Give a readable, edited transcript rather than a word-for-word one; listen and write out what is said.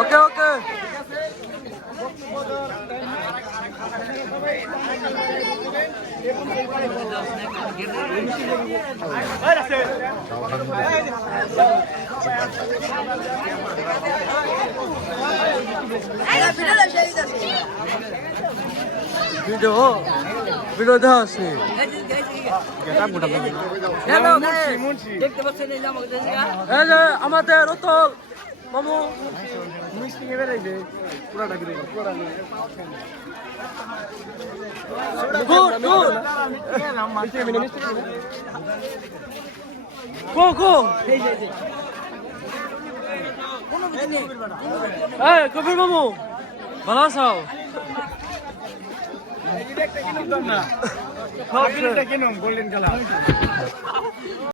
ওকে ওকে video video দেখা আছে এই যে আমাদের রতল মামু মিষ্টি নিয়ে বেড়াইছে পুরাটা ঘুরে কো কো এই কবির মামু ভালো আছো কিনুম না কিনুম গোল্ডেন কালার